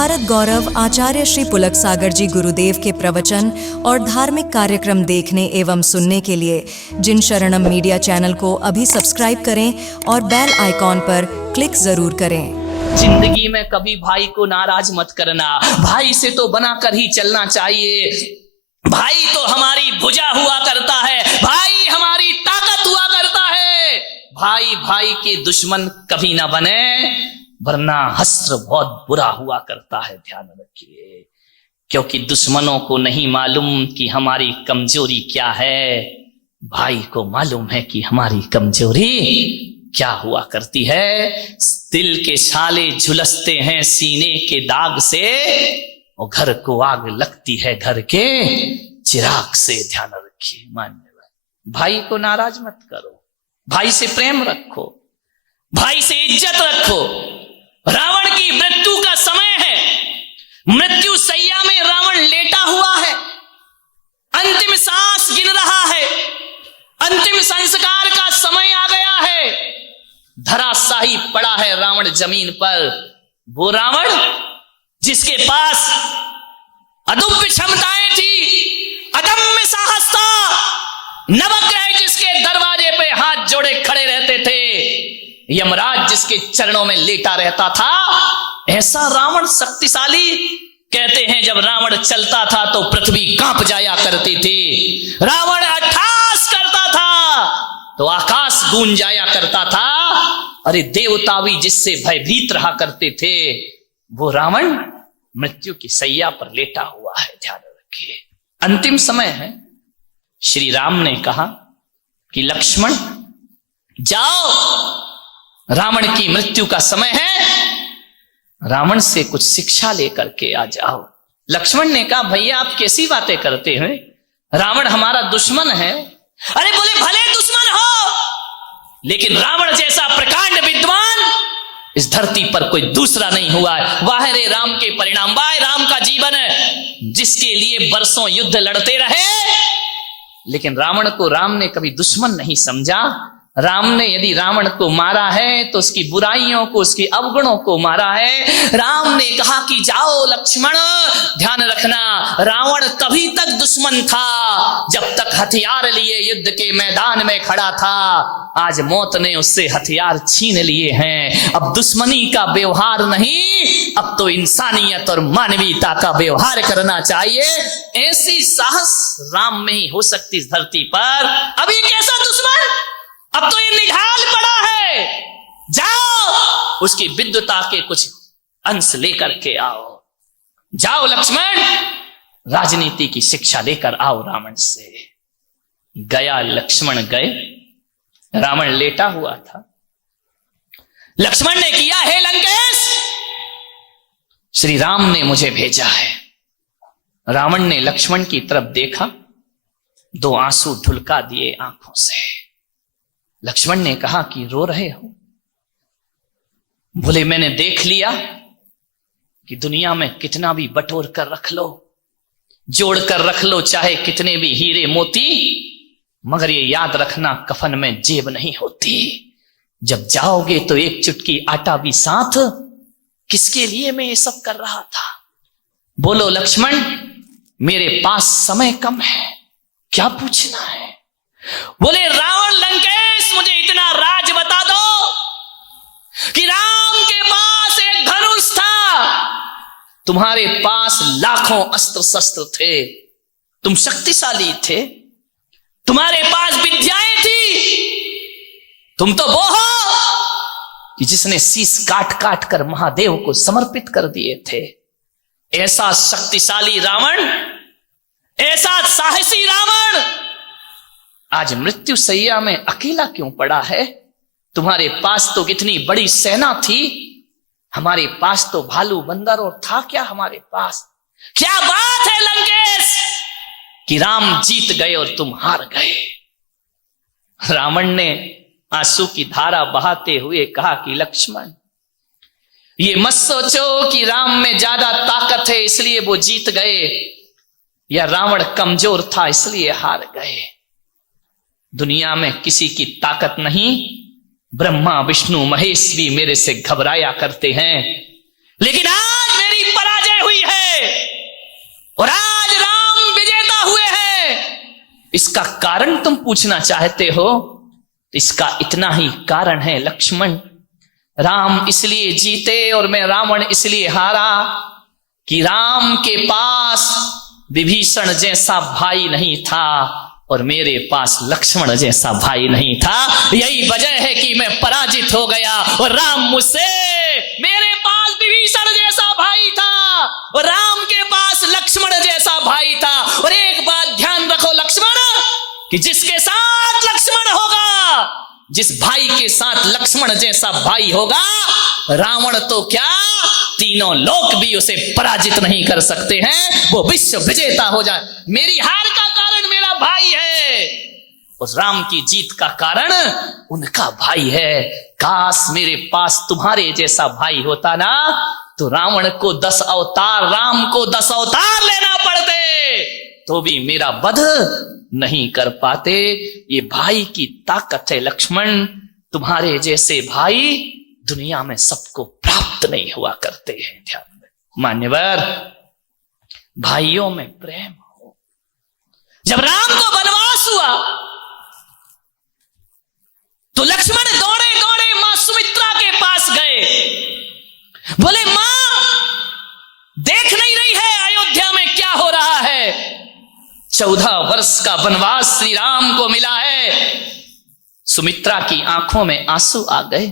भारत गौरव आचार्य श्री पुलक सागर जी गुरुदेव के प्रवचन और धार्मिक कार्यक्रम देखने एवं सुनने के लिए जिन शरणम मीडिया चैनल को अभी सब्सक्राइब करें और बेल आइकॉन पर क्लिक जरूर करें। जिंदगी में कभी भाई को नाराज मत करना, भाई से तो बनाकर ही चलना चाहिए। भाई तो हमारी भुजा हुआ करता है, भाई हमारी ताकत हुआ करता है। भाई भाई के दुश्मन कभी ना बने, वरना हस्र बहुत बुरा हुआ करता है। ध्यान रखिए, क्योंकि दुश्मनों को नहीं मालूम कि हमारी कमजोरी क्या है, भाई को मालूम है कि हमारी कमजोरी क्या हुआ करती है। दिल के छाले झुलसते हैं सीने के दाग से, और घर को आग लगती है घर के चिराग से। ध्यान रखिए, मान्य भाई को नाराज मत करो, भाई से प्रेम रखो, भाई से इज्जत रखो। रावण की मृत्यु का समय है, मृत्यु सैया में रावण लेटा हुआ है, अंतिम सांस गिन रहा है, अंतिम संस्कार का समय आ गया है। धराशाही पड़ा है रावण जमीन पर। वो रावण जिसके पास अदम्य क्षमताएं थी, अदम्य साहस था, नवग्रह जिसके दरवाजे पे हाथ जोड़े खड़े रहते थे, यमराज जिसके चरणों में लेटा रहता था, ऐसा रावण शक्तिशाली। कहते हैं जब रावण चलता था तो पृथ्वी कांप जाया करती थी, रावण अट्ठास करता था तो आकाश गूंज जाया करता था। अरे देवता भी जिससे भयभीत रहा करते थे, वो रावण मृत्यु की सैया पर लेटा हुआ है। ध्यान रखिए, अंतिम समय है। श्री राम ने कहा कि लक्ष्मण जाओ, रावण की मृत्यु का समय है, रावण से कुछ शिक्षा लेकर के आ जाओ। लक्ष्मण ने कहा भैया आप कैसी बातें करते हैं, रावण हमारा दुश्मन है। अरे बोले भले दुश्मन हो, लेकिन रावण जैसा प्रकांड विद्वान इस धरती पर कोई दूसरा नहीं हुआ है। वाह रे राम के परिणाम, वाह राम का जीवन है, जिसके लिए बरसों युद्ध लड़ते रहे, लेकिन रावण को राम ने कभी दुश्मन नहीं समझा। राम ने यदि रावण को मारा है तो उसकी बुराइयों को, उसकी अवगुणों को मारा है। राम ने कहा कि जाओ लक्ष्मण, ध्यान रखना, रावण तभी तक दुश्मन था जब तक हथियार लिए युद्ध के मैदान में खड़ा था। आज मौत ने उससे हथियार छीन लिए हैं। अब दुश्मनी का व्यवहार नहीं, अब तो इंसानियत और मानवीयता का व्यवहार करना चाहिए। ऐसी साहस राम में ही हो सकती इस धरती पर। अभी कैसा दुश्मन, अब तो ये निढाल पड़ा है, जाओ उसकी विद्वता के कुछ अंश लेकर के आओ। जाओ लक्ष्मण, राजनीति की शिक्षा लेकर आओ रावण से। गया लक्ष्मण गए, रावण लेटा हुआ था। लक्ष्मण ने किया, हे लंकेश, श्री राम ने मुझे भेजा है। रावण ने लक्ष्मण की तरफ देखा, दो आंसू ढुलका दिए आंखों से। लक्ष्मण ने कहा कि रो रहे हो? बोले मैंने देख लिया कि दुनिया में कितना भी बटोर कर रख लो, जोड़ कर रख लो, चाहे कितने भी हीरे मोती, मगर ये याद रखना कफन में जेब नहीं होती। जब जाओगे तो एक चुटकी आटा भी साथ। किसके लिए मैं ये सब कर रहा था? बोलो लक्ष्मण, मेरे पास समय कम है, क्या पूछना है? बोले रावण लंकेश, मुझे इतना राज बता दो कि राम के पास एक धनुष था, तुम्हारे पास लाखों अस्त्र शस्त्र थे, तुम शक्तिशाली थे, तुम्हारे पास विद्याएं थी, तुम तो वो हो कि जिसने शीश काट काट कर महादेव को समर्पित कर दिए थे। ऐसा शक्तिशाली रावण, ऐसा साहसी रावण आज मृत्यु सैया में अकेला क्यों पड़ा है? तुम्हारे पास तो कितनी बड़ी सेना थी, हमारे पास तो भालू बंदर और था क्या हमारे पास? क्या बात है लंकेश कि राम जीत गए और तुम हार गए। रावण ने आंसू की धारा बहाते हुए कहा कि लक्ष्मण, ये मत सोचो कि राम में ज्यादा ताकत है इसलिए वो जीत गए, या रावण कमजोर था इसलिए हार गए। दुनिया में किसी की ताकत नहीं, ब्रह्मा विष्णु महेश भी मेरे से घबराया करते हैं, लेकिन आज मेरी पराजय इसका कारण तुम पूछना चाहते हो, इसका इतना ही कारण है लक्ष्मण, राम इसलिए जीते और मैं रावण इसलिए हारा कि राम के पास विभीषण जैसा भाई नहीं था और मेरे पास लक्ष्मण जैसा भाई नहीं था। यही वजह है कि मैं पराजित हो गया और राम मुझसे, मेरे पास विभीषण जैसा भाई था और राम के पास लक्ष्मण जैसा भाई था। और एक बात ध्यान रखो लक्ष्मण, कि जिसके साथ लक्ष्मण होगा, जिस भाई के साथ लक्ष्मण जैसा भाई होगा, रावण तो क्या तीनों लोक भी उसे पराजित नहीं कर सकते हैं, वो विश्व विजेता हो जाए। मेरी हार का कारण मेरा भाई है, उस राम की जीत का कारण उनका भाई है। काश मेरे पास तुम्हारे जैसा भाई होता ना, तो रावण को 10 अवतार, राम को 10 अवतार लेना पड़ते तो भी मेरा वध नहीं कर पाते। ये भाई की ताकत है लक्ष्मण, तुम्हारे जैसे भाई दुनिया में सबको प्राप्त नहीं हुआ करते हैं। ध्यान में मान्यवर, भाइयों में प्रेम हो। जब राम को वनवास हुआ तो लक्ष्मण दौड़े दौड़े मां सुमित्रा के पास गए, बोले मां देख नहीं रही है अयोध्या में क्या हो रहा है, 14 वर्ष का वनवास श्री राम को मिला है। सुमित्रा की आंखों में आंसू आ गए,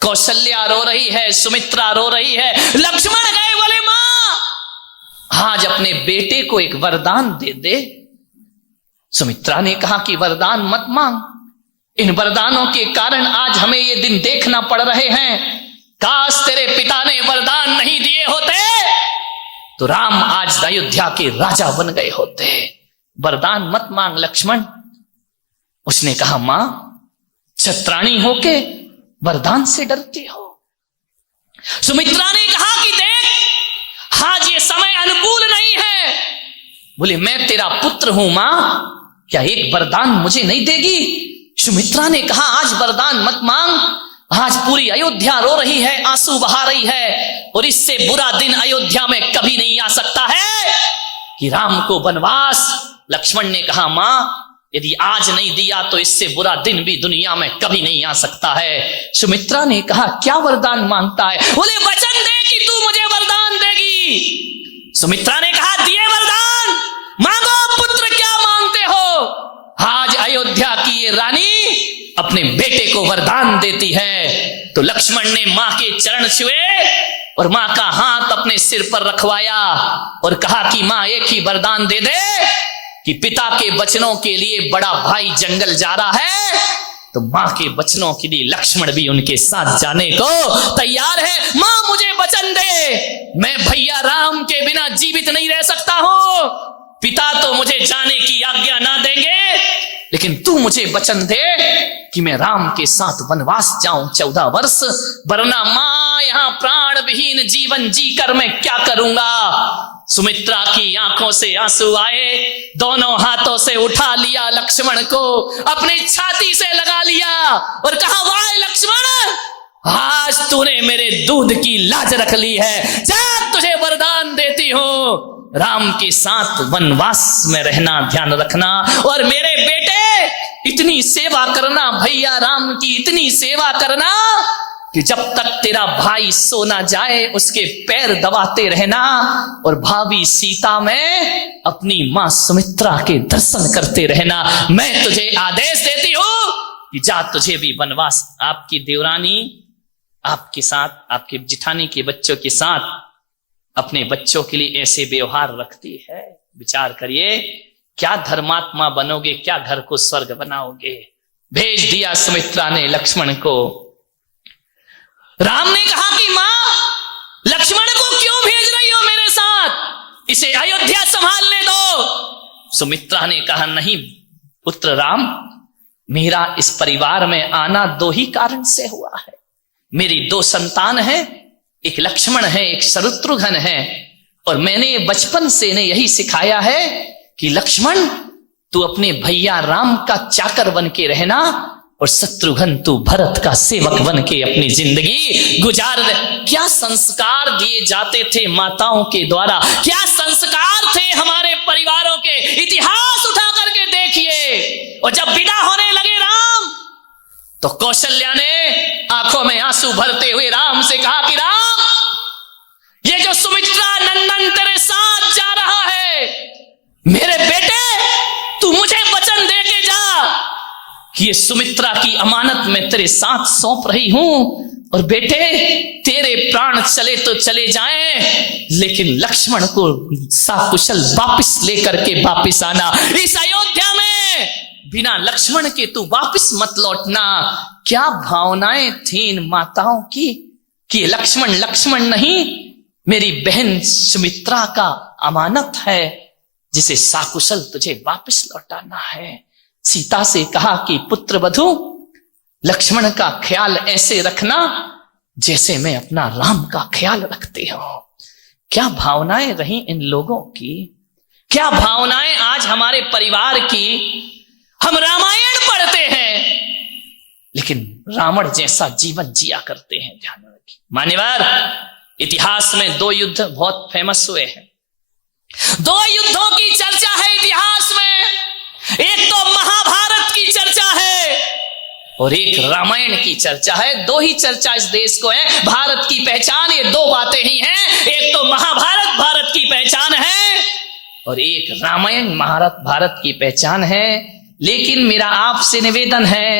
कौशल्या रो रही है, सुमित्रा रो रही है। लक्ष्मण गए, बोले मां आज अपने बेटे को एक वरदान दे दे। सुमित्रा ने कहा कि वरदान मत मांग, इन वरदानों के कारण आज हमें ये दिन देखना पड़ रहे हैं। काश तेरे पिता ने वरदान नहीं दिए होते तो राम आज अयोध्या के राजा बन गए होते। वरदान मत मांग लक्ष्मण। उसने कहा मां क्षत्राणी होके वरदान से डरती हो। सुमित्रा ने कहा कि देख आज ये समय अनुकूल नहीं है। बोले मैं तेरा पुत्र हूं मां, क्या एक वरदान मुझे नहीं देगी? सुमित्रा ने कहा आज वरदान मत मांग, आज पूरी अयोध्या रो रही है, आंसू बहा रही है और इससे बुरा दिन अयोध्या में कभी नहीं आ सकता है कि राम को वनवास। लक्ष्मण ने कहा मां यदि आज नहीं दिया तो इससे बुरा दिन भी दुनिया में कभी नहीं आ सकता है। सुमित्रा ने कहा क्या वरदान मांगता है? बोले वचन दे कि तू मुझे वरदान देगी। सुमित्रा ने कहा दिए वरदान, मांगो पुत्र क्या मांगते हो। आज अयोध्या की ये रानी अपने बेटे को वरदान देती है। तो लक्ष्मण ने मां के चरण छुए और मां का हाथ अपने सिर पर रखवाया और कहा कि मां एक ही वरदान दे दे कि पिता के वचनों के लिए बड़ा भाई जंगल जा रहा है तो मां के वचनों के लिए लक्ष्मण भी उनके साथ जाने को तैयार है। मां मुझे वचन दे, मैं भैया राम के बिना जीवित नहीं रह सकता हूं। पिता तो मुझे जाने की आज्ञा ना देंगे, लेकिन तू मुझे वचन दे कि मैं राम के साथ वनवास जाऊं 14 वर्ष, वरना मां यहां प्राण विहीन जीवन जीकर मैं क्या करूंगा। सुमित्रा की आंखों से आंसू आए, दोनों हाथों से उठा लिया लक्ष्मण को, अपनी छाती से लगा लिया और कहा वाह लक्ष्मण आज तूने मेरे दूध की लाज रख ली है, जा तुझे वरदान देती हूं राम के साथ वनवास में रहना, ध्यान रखना और मेरे बेटे इतनी सेवा करना, भैया राम की इतनी सेवा करना कि जब तक तेरा भाई सो ना जाए उसके पैर दबाते रहना और भाभी सीता में अपनी मां सुमित्रा के दर्शन करते रहना। मैं तुझे आदेश देती हूं कि जा तुझे भी वनवास। आपकी देवरानी आपके साथ, आपके जिठानी के बच्चों के साथ अपने बच्चों के लिए ऐसे व्यवहार रखती है। विचार करिए क्या धर्मात्मा बनोगे, क्या घर को स्वर्ग बनाओगे। भेज दिया सुमित्रा ने लक्ष्मण को। राम ने कहा कि मां लक्ष्मण को क्यों भेज रही हो मेरे साथ, इसे अयोध्या संभालने दो। सुमित्रा ने कहा नहीं पुत्र राम, मेरा इस परिवार में आना 2 ही कारण से हुआ है। मेरी 2 संतान हैं, एक लक्ष्मण है एक शत्रुघ्न है, और मैंने बचपन से इन्हें यही सिखाया है कि लक्ष्मण तू अपने भैया राम का चाकर बन के रहना और शत्रुघ्न तू भरत का सेवक बन के अपनी जिंदगी गुजार दे। क्या संस्कार दिए जाते थे माताओं के द्वारा, क्या संस्कार थे हमारे परिवारों के। इतिहास उठा करके देखिए और जब विदा होने लगे राम, तो कौशल्या ने आंखों में आंसू भरते हुए राम से कहा कि राम, ये जो सुमित्रा नंदन तेरे साथ जा रहा है, मेरे बेटे तू मुझे वचन दे के जा कि ये सुमित्रा की अमानत मैं तेरे साथ सौंप रही हूं, और बेटे तेरे प्राण चले तो चले जाएं, लेकिन लक्ष्मण को सकुशल वापस लेकर के वापिस आना। इस अयोध्या में बिना लक्ष्मण के तू वापस मत लौटना। क्या भावनाएं थी इन माताओं की कि लक्ष्मण लक्ष्मण नहीं, मेरी बहन सुमित्रा का अमानत है जिसे साकुशल तुझे वापस लौटाना है। सीता से कहा कि पुत्र वधू, लक्ष्मण का ख्याल ऐसे रखना जैसे मैं अपना राम का ख्याल रखती हूं। क्या भावनाएं रही इन लोगों की, क्या भावनाएं आज हमारे परिवार की। हम रामायण पढ़ते हैं लेकिन रावण जैसा जीवन जिया करते हैं। ध्यान रखिए मान्यवर, इतिहास में 2 युद्ध बहुत फेमस हुए हैं। 2 युद्धों की चर्चा है इतिहास में। एक तो महाभारत की चर्चा है और एक रामायण की चर्चा है। 2 ही चर्चा इस देश को है। भारत की पहचान ये 2 बातें ही हैं। एक तो महाभारत भारत की पहचान है और एक रामायण महाभारत भारत की पहचान है। लेकिन मेरा आपसे निवेदन है,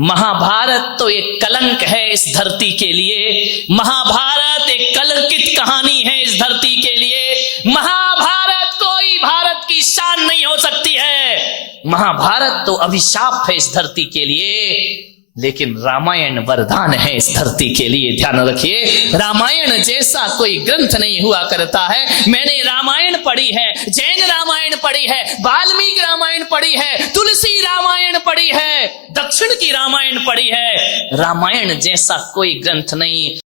महाभारत तो एक कलंक है इस धरती के लिए। महाभारत एक कलंकित कहानी है इस धरती के लिए। महाभारत कोई भारत की शान नहीं हो सकती है। महाभारत तो अभिशाप है इस धरती के लिए, लेकिन रामायण वरदान है इस धरती के लिए। ध्यान रखिए, रामायण जैसा कोई ग्रंथ नहीं हुआ करता है। मैंने रामायण पढ़ी है, जैन रामायण पढ़ी है, वाल्मीकि रामायण पढ़ी है, तुलसी रामायण पढ़ी है, दक्षिण की रामायण पढ़ी है। रामायण जैसा कोई ग्रंथ नहीं।